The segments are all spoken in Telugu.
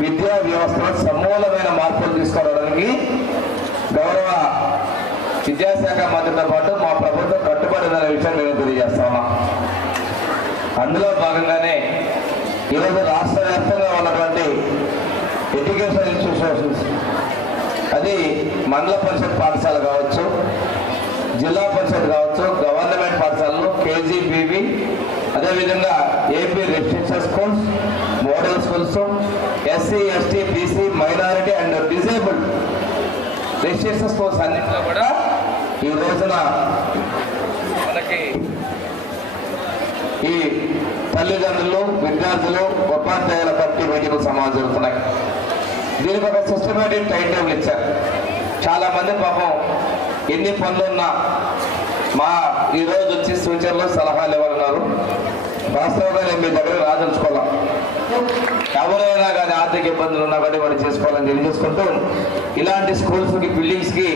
విద్యా వ్యవస్థలో సమూలమైన మార్పులు తీసుకురావడానికి గౌరవ విద్యాశాఖ మంత్రితో పాటు మా ప్రభుత్వం కట్టుబడి ఉందనే విషయం మేము తెలియజేస్తామా అందులో భాగంగానే ఈరోజు రాష్ట్ర వ్యాప్తంగా ఉన్నటువంటి ఎడ్యుకేషన్ ఇన్స్టిట్యూషన్స్ అది మండల పరిషత్ పాఠశాల కావచ్చు జిల్లా పరిషత్ కావచ్చు గవర్నమెంట్ పాఠశాలలు కేజీబీబీ అదేవిధంగా only residential schools model schools SC ST BC minority and disabled residential schools అన్నింటిలో కూడా ఈ రోజున మనకి ఈ తల్లిదండ్రులు విద్యార్థులు ఉపాధ్యాయుల కమిటీ మీటింగ్లు సమావేశం జరుగుతున్నాయి. దీనికి ఒక సిస్టమేటిక్ టైం టేబుల్ ఇచ్చారు. చాలా మంది పాపం ఎన్ని పనులున్నా మా ఈరోజు వచ్చి సూచనలు సలహాలు ఇవ్వాలన్నారు. వాస్తవంగా నేను మీ దగ్గర రాదలుచుకోవాలా? ఎవరైనా కానీ ఆర్థిక ఇబ్బందులు ఉన్నా కానీ వాళ్ళు చేసుకోవాలని తెలియజేసుకుంటూ ఇలాంటి స్కూల్స్కి బిల్డింగ్స్కి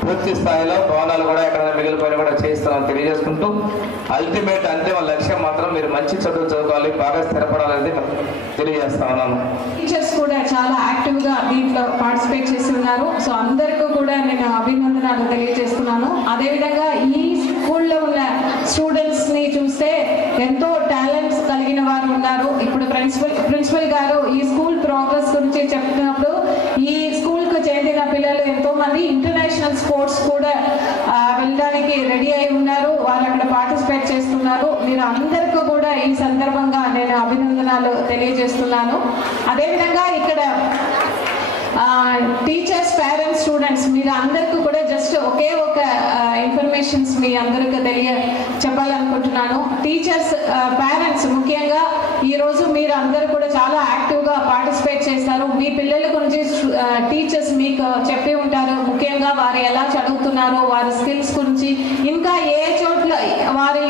పూర్తి స్థాయిలో భవనాలు కూడా ఎక్కడైనా మిగిలిపోయినా కూడా చేయిస్తామని తెలియజేసుకుంటూ అల్టిమేట్ అంతిమ లక్ష్యం మాత్రం మీరు మంచి చదువు చదువుకోవాలి బాగా స్థిరపడాలనేది తెలియజేస్తా ఉన్నాను టీచర్స్ కూడా చాలా యాక్టివ్గా దీంట్లో పార్టిసిపేట్ చేస్తున్నారు సో అందరికీ కూడా నేను అభినందనలు తెలియజేస్తున్నాను. అదేవిధంగా ఈ స్కూల్లో ఉన్న స్టూడెంట్స్ని చూస్తే ఎంతో టాలెంట్స్ కలిగిన వారు ఉన్నారు ఇప్పుడు ప్రిన్సిపల్ ప్రిన్సిపల్ గారు ఈ స్కూల్ ప్రోగ్రెస్ గురించి చెప్తున్నప్పుడు ఈ స్కూల్కు చెందిన పిల్లలు ఎంతో మంది ఇంటర్నేషనల్ స్పోర్ట్స్ కూడా వెళ్ళడానికి రెడీ అయి ఉన్నారు. వాళ్ళు అక్కడ పార్టిసిపేట్ చేస్తున్నారు. మీరు అందరికీ కూడా ఈ సందర్భంగా నేను అభినందనలు తెలియజేస్తున్నాను. అదేవిధంగా ఇక్కడ టీచర్స్ పేరెంట్స్ స్టూడెంట్స్ మీరు అందరికీ కూడా జస్ట్ ఒకే ఒక ఇన్ఫర్మేషన్స్ మీ అందరికీ తెలియ చెప్పాలనుకుంటున్నాను. టీచర్స్ పేరెంట్స్ ముఖ్యంగా ఈరోజు మీరు అందరు కూడా చాలా యాక్టివ్గా పార్టిసిపేట్ చేస్తారు. మీ పిల్లల గురించి టీచర్స్ మీకు చెప్పి ఉంటారు. ముఖ్యంగా వారు ఎలా చదువుతున్నారు వారి స్కిల్స్ గురించి. ఇంకా ఏ చోట్ల వారి